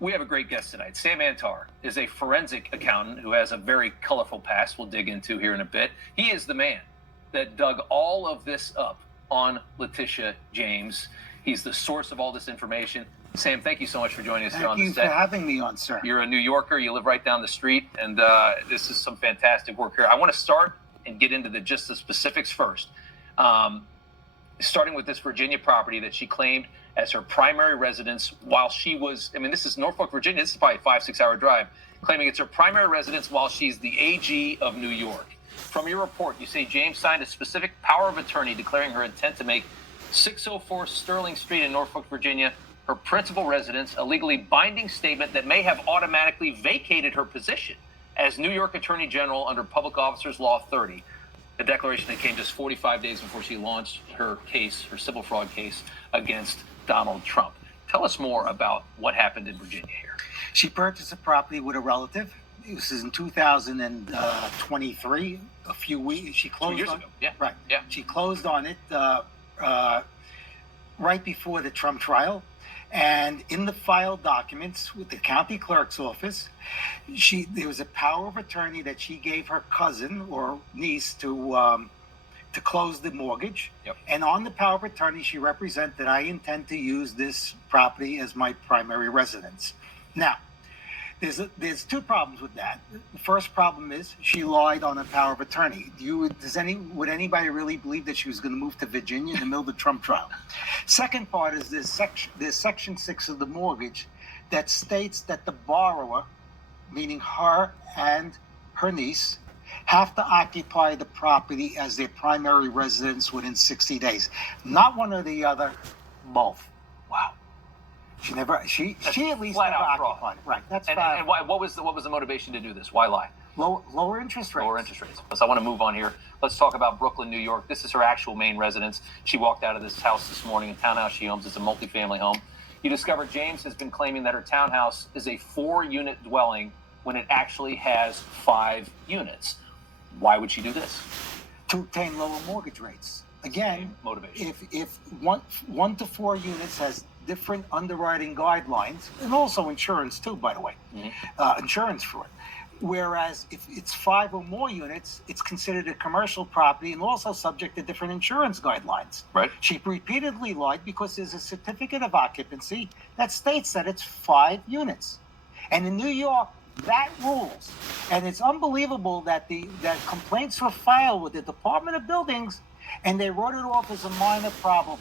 We have a great guest tonight. Sam Antar is a forensic accountant who has a very colorful past we'll dig into here in a bit. He is the man that dug all of this up on Leticia James. He's the source of all this information. Sam, thank you so much for joining us here on the set. Thank you for having me on, sir. You're a New Yorker. You live right down the street, and this is some fantastic work here. I want to start and get into just the specifics first. Starting with this Virginia property that she claimed as her primary residence while she was, this is Norfolk, Virginia. This is probably a 5-6 hour drive, claiming it's her primary residence while she's the AG of New York. From your report, you say James signed a specific power of attorney declaring her intent to make 604 Sterling Street in Norfolk, Virginia, her principal residence, a legally binding statement that may have automatically vacated her position as New York Attorney General under Public Officers Law 30. A declaration that came just 45 days before she launched her case, her civil fraud case against Donald Trump. Tell us more about what happened in Virginia here. She purchased a property with a relative. This is in 2023, a few weeks. She closed 2 years on ago. Yeah. Right. Yeah. She closed on it right before the Trump trial. And in the filed documents with the county clerk's office, there was a power of attorney that she gave her cousin or niece to close the mortgage. Yep. And on the power of attorney, she represented that I intend to use this property as my primary residence. Now, there's two problems with that. The first problem is she lied on a power of attorney. Would anybody really believe that she was going to move to Virginia in the middle of the Trump trial? Second part is there's section 6 of the mortgage that states that the borrower, meaning her and her niece, have to occupy the property as their primary residence within 60 days. Not one or the other, both. Wow. She at least flat never out fraud. occupied it. Right. That's And why, what was the motivation to do this? Why lie? Lower interest rates. Lower interest rates. So I want to move on here. Let's talk about Brooklyn, New York. This is her actual main residence. She walked out of this house this morning, a townhouse she owns. It's a multifamily home. You discover James has been claiming that her townhouse is a 4-unit dwelling when it actually has 5 units. Why would she do this? To obtain lower mortgage rates. Again, motivation. If 1 to 4 units has different underwriting guidelines, and also insurance too, by the way, insurance for it. Whereas if it's 5 or more units, it's considered a commercial property and also subject to different insurance guidelines. Right. She repeatedly lied because there's a certificate of occupancy that states that it's 5 units. And in New York, that rules. And it's unbelievable that that complaints were filed with the Department of Buildings and they wrote it off as a minor problem.